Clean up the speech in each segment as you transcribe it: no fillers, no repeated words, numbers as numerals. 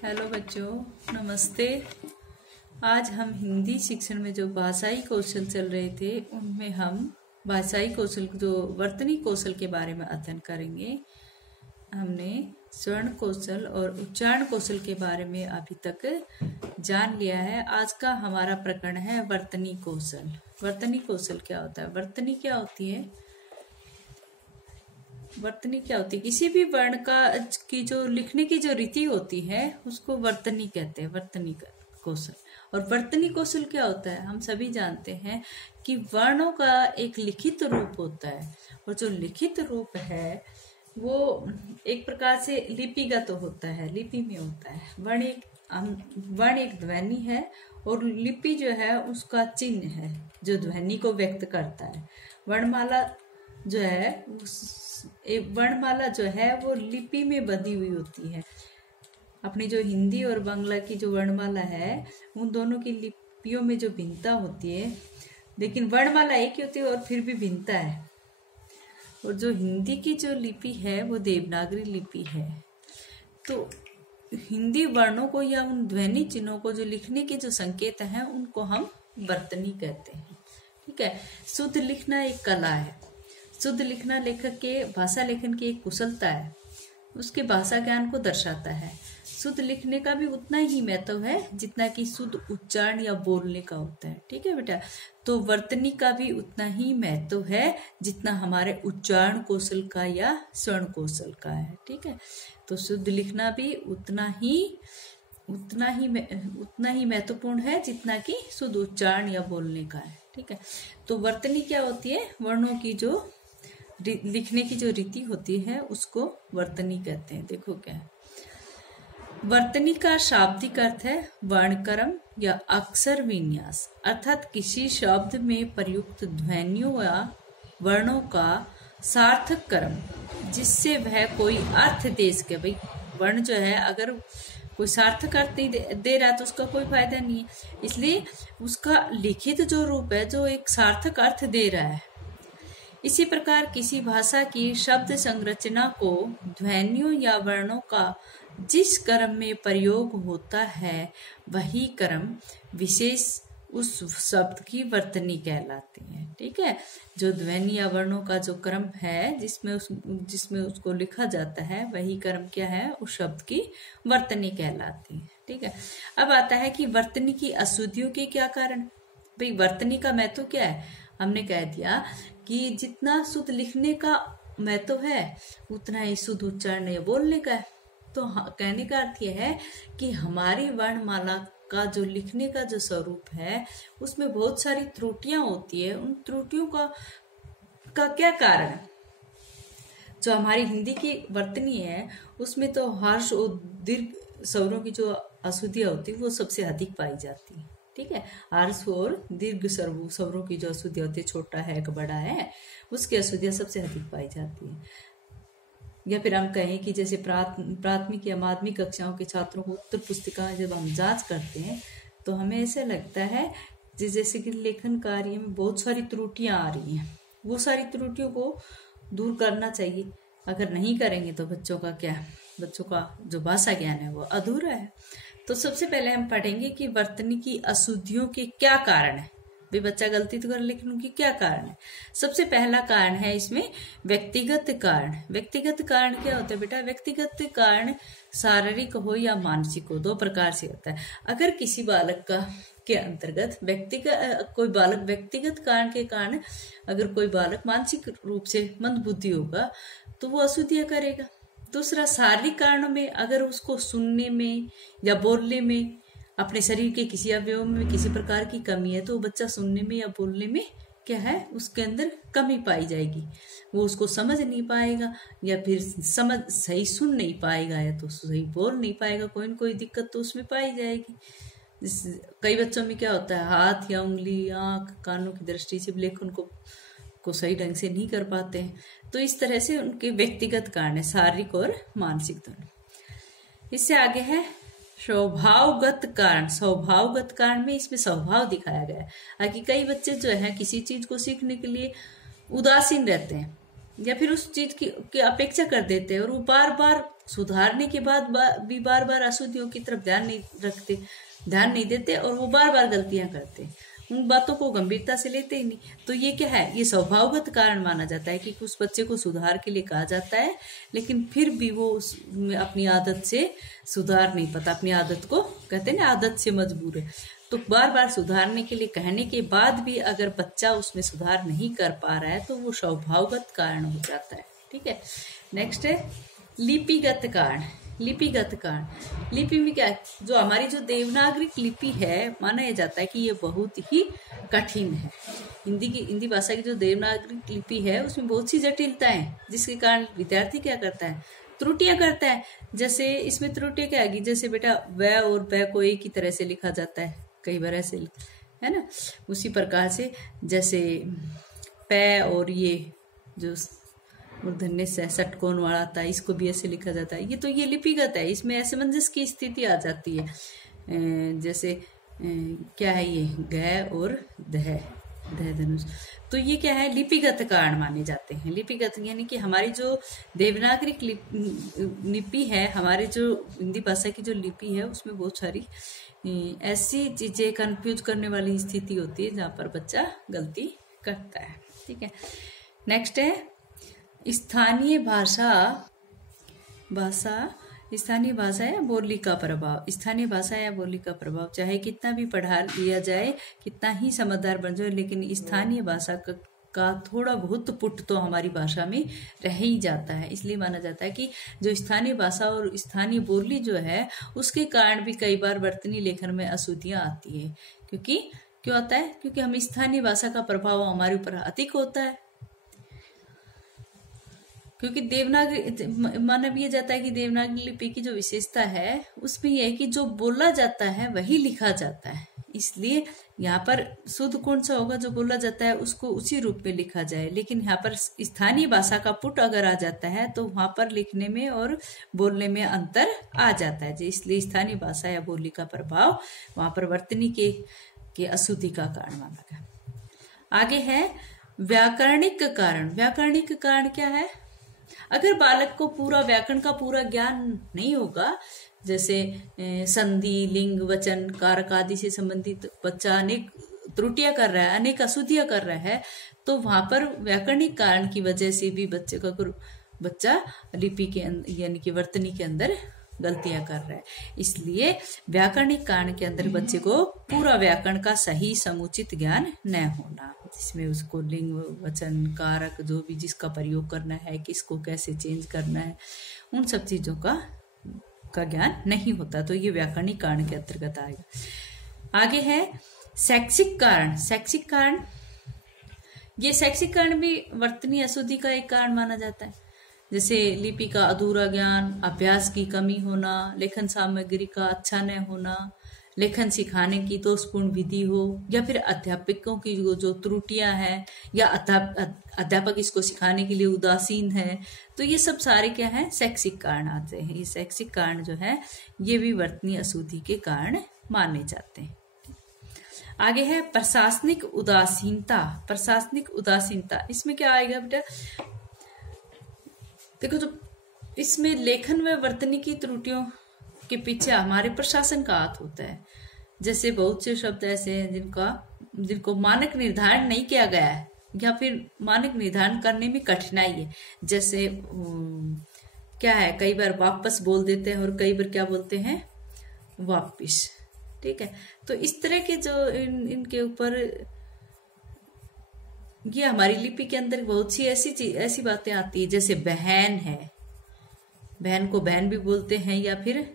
Hello बच्चों, नमस्ते। आज हम हिंदी शिक्षण में जो भाषाई कौशल चल रहे थे उनमें हम भाषाई कौशल जो वर्तनी कौशल के बारे में अध्ययन करेंगे। हमने स्वर्ण कौशल और उच्चारण कौशल के बारे में अभी तक जान लिया है। आज का हमारा प्रकरण है वर्तनी कौशल। वर्तनी कौशल क्या होता है? वर्तनी क्या होती है? वर्तनी क्या होती है? किसी भी वर्ण की जो लिखने की जो रीति होती है उसको वर्तनी कहते हैं, वर्तनी कौशल। और वर्तनी कौशल क्या होता है? हम सभी जानते हैं कि वर्णों का एक लिखित रूप होता है, और जो लिखित रूप है वो एक प्रकार से लिपिगत होता है, लिपि में होता है। वर्ण एक ध्वनि है और लिपि जो है उसका चिन्ह है जो ध्वनि को व्यक्त करता है। वर्णमाला जो है वो लिपि में बंधी हुई होती है। अपनी जो हिंदी और बांग्ला की जो वर्णमाला है उन दोनों की लिपियों में जो भिन्नता होती है, लेकिन वर्णमाला एक ही होती है और फिर भी भिन्नता है। और जो हिंदी की जो लिपि है वो देवनागरी लिपि है। तो हिंदी वर्णों को या उन ध्वनि चिन्हों को जो लिखने के जो संकेत हैं उनको हम वर्तनी कहते हैं। ठीक है। शुद्ध लिखना एक कला है। शुद्ध लिखना लेखक के भाषा लेखन की एक कुशलता है, उसके भाषा ज्ञान को दर्शाता है। शुद्ध लिखने का भी उतना ही महत्व है जितना कि शुद्ध उच्चारण या बोलने का होता है। ठीक है बेटा। तो वर्तनी का भी उतना ही महत्व है जितना हमारे उच्चारण कौशल का या स्वर्ण कौशल का है। ठीक है। तो शुद्ध लिखना भी उतना ही महत्वपूर्ण है जितना कि शुद्ध उच्चारण या बोलने का है। ठीक है। तो वर्तनी क्या होती है? वर्णों की जो लिखने की जो रीति होती है उसको वर्तनी कहते हैं। देखो क्या है। वर्तनी का शाब्दिक अर्थ है वर्णक्रम या अक्षर विन्यास, अर्थात किसी शब्द में प्रयुक्त ध्वनियों या वर्णों का सार्थक क्रम जिससे वह कोई अर्थ दे सके। भाई वर्ण जो है अगर कोई सार्थक अर्थ नहीं दे रहा तो उसका कोई फायदा नहीं है, इसलिए उसका लिखित जो रूप है जो एक सार्थक अर्थ दे रहा है। इसी प्रकार किसी भाषा की शब्द संरचना को ध्वनियों या वर्णों का जिस क्रम में प्रयोग होता है वही क्रम विशेष उस शब्द की वर्तनी कहलाती है। ठीक है। जो ध्वनि या वर्णों का जो क्रम है जिसमें उसको लिखा जाता है वही क्रम क्या है? उस शब्द की वर्तनी कहलाती है। ठीक है। अब आता है कि वर्तनी की अशुद्धियों के क्या कारण। भाई वर्तनी का महत्व क्या है? हमने कह दिया कि जितना शुद्ध लिखने का महत्व है उतना ही शुद्ध उच्चारण या बोलने का है। तो कहने का अर्थ यह है कि हमारी वर्णमाला का जो लिखने का जो स्वरूप है उसमें बहुत सारी त्रुटियां होती है। उन त्रुटियों का क्या कारण है? जो हमारी हिंदी की वर्तनी है उसमें तो हर्ष और दीर्घ स्वरों की जो अशुद्धियां होती है वो सबसे अधिक पाई जाती है। ठीक है। हर्ष और दीर्घ स्वरों की जो अशुद्धियां होती है, छोटा है कि बड़ा है, उसकी अशुद्धियां सबसे अधिक पाई जाती है। या फिर हम कहें कि जैसे प्राथमिक या माध्यमिक कक्षाओं के छात्रों को उत्तर पुस्तिका जब हम जांच करते हैं तो हमें ऐसा लगता है जैसे कि लेखन कार्य में बहुत सारी त्रुटियां आ रही हैं। वो सारी त्रुटियों को दूर करना चाहिए। अगर नहीं करेंगे तो बच्चों का जो भाषा ज्ञान है वो अधूरा है। तो सबसे पहले हम पढ़ेंगे कि वर्तनी की अशुद्धियों के क्या कारण है। भी बच्चा गलती तो कर लेकिन उनकी क्या कारण है? सबसे पहला कारण है इसमें व्यक्तिगत कारण। व्यक्तिगत कारण क्या होता है बेटा? व्यक्तिगत कारण शारीरिक हो या मानसिक हो, दो प्रकार से होता है। अगर किसी बालक के अंतर्गत व्यक्तिगत कारण के कारण अगर कोई बालक मानसिक रूप से मंदबुद्धि होगा तो वो अशुद्धियां करेगा। दूसरा, शारीरिक कारणों में अगर उसको सुनने में या बोलने में अपने शरीर के किसी अवयव में किसी प्रकार की कमी है तो बच्चा सुनने में या बोलने में क्या है उसके अंदर कमी पाई जाएगी। वो उसको समझ नहीं पाएगा या फिर सही सुन नहीं पाएगा या तो सही बोल नहीं पाएगा। कोई न कोई दिक्कत तो उसमें पाई जाएगी। कई बच्चों में क्या होता है, हाथ या उंगली, आंख, कानों की दृष्टि से लेखन को सही ढंग से नहीं कर पाते हैं। तो इस तरह से उनके व्यक्तिगत कारण है, शारीरिक और मानसिक दोनों। इससे आगे है स्वभावगत कारण। स्वभावगत कारण में इसमें स्वभाव दिखाया गया है कि कई बच्चे जो है किसी चीज को सीखने के लिए उदासीन रहते हैं या फिर उस चीज की अपेक्षा कर देते हैं और वो बार बार सुधारने के बाद भी बार बार अशुद्धियों की तरफ ध्यान नहीं रखते, ध्यान नहीं देते और वो बार बार गलतियां करते, उन बातों को गंभीरता से लेते ही नहीं। तो ये क्या है, ये स्वभावगत कारण माना जाता है कि उस बच्चे को सुधार के लिए कहा जाता है, लेकिन फिर भी वो अपनी आदत से सुधार नहीं पाता, अपनी आदत को कहते हैं ना, आदत से मजबूर है। तो बार बार सुधारने के लिए कहने के बाद भी अगर बच्चा उसमें सुधार नहीं कर पा रहा है तो वो स्वभावगत कारण हो जाता है। ठीक है, नेक्स्ट है लिपिगत कारण। लिपिगत कारण, लिपि में क्या है, जो हमारी जो देवनागरी लिपि है, माना जाता है कि ये बहुत ही कठिन है। हिंदी भाषा की जो देवनागरी लिपि है उसमें बहुत सी जटिलताएं, जिसके कारण विद्यार्थी क्या करता है, त्रुटियां करता है। जैसे इसमें त्रुटियां क्या आएगी, जैसे बेटा व और ब को एक ही तरह से लिखा जाता है, कई बार ऐसे है ना, उसी प्रकार से जैसे प और ये जो मूर्धन्य से षटकोण वाला आता है, इसको भी ऐसे लिखा जाता है। ये लिपिगत है, इसमें असमंजस की स्थिति आ जाती है। जैसे क्या है ये ग और दह धनुष, तो ये क्या है, लिपिगत कारण माने जाते हैं। लिपिगत यानी कि हमारी जो देवनागरी लिपि है, हमारे जो हिंदी भाषा की जो लिपि है उसमें बहुत सारी ऐसी चीजें कंफ्यूज करने वाली स्थिति होती है जहां पर बच्चा गलती करता है। ठीक है, नेक्स्ट है स्थानीय भाषा या बोली का प्रभाव। स्थानीय भाषा या बोली का प्रभाव, चाहे कितना भी पढ़ा लिया जाए, कितना ही समझदार बन जाए, लेकिन स्थानीय भाषा का थोड़ा बहुत पुट तो हमारी भाषा में रह ही जाता है। इसलिए माना जाता है कि जो स्थानीय भाषा और स्थानीय बोली जो है उसके कारण भी कई बार वर्तनी लेखन में अशुद्धियां आती है। क्यों आता है, क्योंकि हम स्थानीय भाषा का प्रभाव हमारे ऊपर अधिक होता है। क्योंकि देवनागरी माना भी जाता है कि देवनागरी लिपि की जो विशेषता है उसमें यह है कि जो बोला जाता है वही लिखा जाता है। इसलिए यहाँ पर शुद्ध कौन सा होगा, जो बोला जाता है उसको उसी रूप में लिखा जाए। लेकिन यहाँ पर स्थानीय भाषा का पुट अगर आ जाता है तो वहां पर लिखने में और बोलने में अंतर आ जाता है। इसलिए स्थानीय भाषा या बोली का प्रभाव वहां पर वर्तनी के अशुद्धि का कारण माना गया। आगे है व्याकरणिक कारण। व्याकरणिक कारण क्या है, अगर बालक को पूरा व्याकरण का पूरा ज्ञान नहीं होगा, जैसे संधि, लिंग, वचन, कारक आदि से संबंधित बच्चा अनेक त्रुटियां कर रहा है, अनेक अशुद्धियां कर रहा है, तो वहां पर व्याकरणिक कारण की वजह से भी बच्चा लिपि के यानी कि वर्तनी के अंदर गलतियां कर रहा है। इसलिए व्याकरणिक कारण के अंदर बच्चे को पूरा व्याकरण का सही समुचित ज्ञान न होना, जिसमें उसको लिंग, वचन, कारक जो भी जिसका प्रयोग करना है, किसको कैसे चेंज करना है, उन सब चीजों का ज्ञान नहीं होता, तो ये व्याकरणिक कारण के अंतर्गत आएगा। आगे है शैक्षिक कारण। शैक्षिक कारण, ये शैक्षिक कारण भी वर्तनी अशुद्धि का एक कारण माना जाता है। जैसे लिपि का अधूरा ज्ञान, अभ्यास की कमी होना, लेखन सामग्री का अच्छा न होना, लेखन सिखाने की दोषपूर्ण विधि हो, या फिर अध्यापकों की जो त्रुटियां हैं, या अध्यापक इसको सिखाने के लिए उदासीन है, तो ये सब सारे क्या है, शैक्षिक कारण आते हैं। ये शैक्षिक कारण जो है ये भी वर्तनी अशुद्धि के कारण माने जाते हैं। आगे है प्रशासनिक उदासीनता। प्रशासनिक उदासीनता, इसमें क्या आएगा बेटा, देखो जो इसमें लेखन में वर्तनी की त्रुटियों के पीछे हमारे प्रशासन का हाथ होता है। जैसे बहुत से शब्द ऐसे हैं जिनको मानक निर्धारण नहीं किया गया है, या फिर मानक निर्धारण करने में कठिनाई है। जैसे क्या है, कई बार वापस बोल देते हैं और कई बार क्या बोलते हैं, वापिस। ठीक है, तो इस तरह के जो इनके ऊपर ये हमारी लिपि के अंदर बहुत सी ऐसी बातें आती है। जैसे बहन है, बहन को बहन भी बोलते हैं या फिर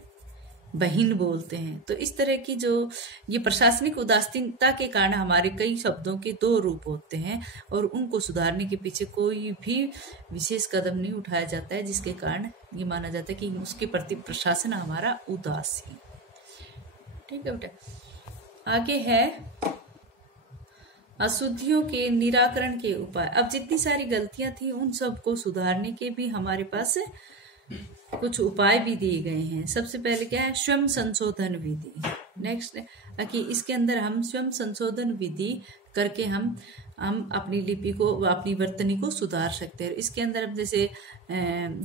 बहिन बोलते हैं। तो इस तरह की जो ये प्रशासनिक उदासीनता के कारण हमारे कई शब्दों के दो रूप होते हैं और उनको सुधारने के पीछे कोई भी विशेष कदम नहीं उठाया जाता है, जिसके कारण ये माना जाता है कि उसके प्रति प्रशासन हमारा उदासीन। ठीक है बेटा, आगे है अशुद्धियों के निराकरण के उपाय। अब जितनी सारी गलतियां थी उन सबको सुधारने के भी हमारे पास कुछ उपाय भी दिए गए हैं। सबसे पहले क्या है, स्वयं संशोधन विधि। नेक्स्ट कि इसके अंदर हम स्वयं संशोधन विधि करके हम हम अपनी लिपि को, अपनी वर्तनी को सुधार सकते हैं। इसके अंदर हम जैसे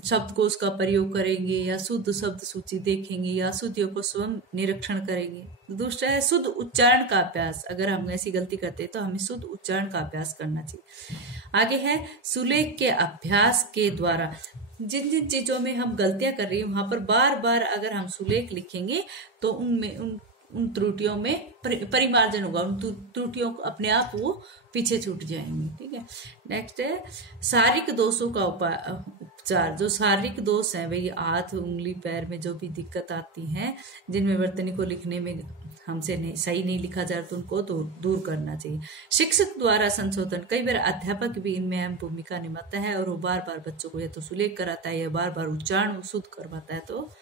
शब्दकोश का प्रयोग करेंगे, या शुद्ध शब्द सूची देखेंगे, या शुद्धियों को स्वयं निरीक्षण करेंगे। दूसरा है शुद्ध उच्चारण का अभ्यास। अगर हम ऐसी गलती करते हैं तो हमें शुद्ध उच्चारण का अभ्यास करना चाहिए। आगे है सुलेख के अभ्यास के द्वारा जिन जिन चीजों में हम गलतियां कर रही हैं वहां पर बार बार अगर हम सुलेख लिखेंगे तो उनमें उन त्रुटियों में परिमार्जन होगा, उन त्रुटियों को अपने आप वो पीछे छूट जाएंगे। ठीक है। नेक्स्ट है शारीरिक दोषों का उपचार। जो शारीरिक दोष है भाई, हाथ, उंगली, पैर में जो भी दिक्कत आती है, जिनमें वर्तनी को लिखने में हमसे सही नहीं लिखा जा रहा, तो उनको तो दूर करना चाहिए। शिक्षक द्वारा संशोधन, कई बार अध्यापक भी इनमें अहम भूमिका निभाता है और वो बार बार बच्चों को या तो सुलेख कराता है या बार बार उच्चारण शुद्ध करवाता है, तो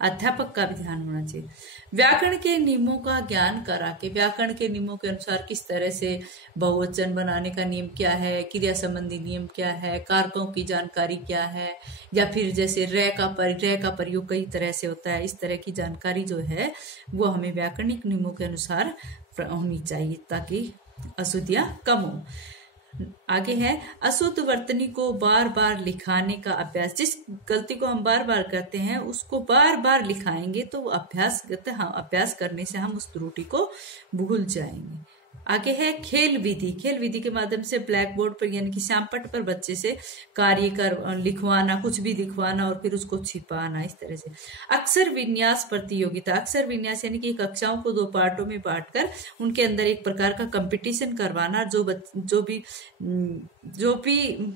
अध्यापक का भी ध्यान होना चाहिए। व्याकरण के नियमों का ज्ञान करा के, व्याकरण के नियमों के अनुसार किस तरह से बहुवचन बनाने का नियम क्या है, क्रिया संबंधी नियम क्या है, कारकों की जानकारी क्या है, या फिर जैसे रे का प्रयोग कई तरह से होता है, इस तरह की जानकारी जो है वो हमें व्याकरणिक नियमों के अनुसार होनी चाहिए ताकि अशुद्धियां कम हो। आगे है अशुद्ध वर्तनी को बार बार लिखाने का अभ्यास। जिस गलती को हम बार बार करते हैं उसको बार बार लिखाएंगे तो अभ्यास करने से हम उस त्रुटि को भूल जाएंगे। आगे है खेल विधि। खेल विधि के माध्यम से ब्लैक बोर्ड पर यानी कि श्यामपट्ट पर बच्चे से कार्य कर लिखवाना, कुछ भी लिखवाना और फिर उसको छिपाना, इस तरह से। अक्षर विन्यास प्रतियोगिता। अक्षर विन्यास यानी कि कक्षाओं को 2 पार्टों में बांटकर उनके अंदर एक प्रकार का कंपटीशन करवाना। जो भी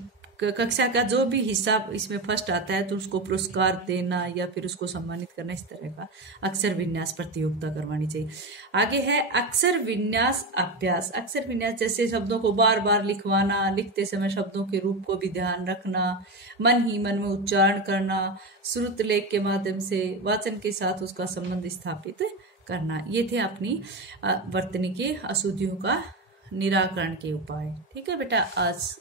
कक्षा का जो भी हिस्सा इसमें फर्स्ट आता है तो उसको पुरस्कार देना या फिर उसको सम्मानित करना, इस तरह का अक्षर विन्यास प्रतियोगिता करवानी चाहिए। आगे है अक्षर विन्यास अभ्यास। अक्षर विन्यास जैसे शब्दों को बार बार लिखवाना, लिखते समय शब्दों के रूप को भी ध्यान रखना, मन ही मन में उच्चारण करना, श्रुत लेख के माध्यम से वाचन के साथ उसका संबंध स्थापित करना। ये थे अपनी वर्तनी के अशुद्धियों का निराकरण के उपाय। ठीक है बेटा, आज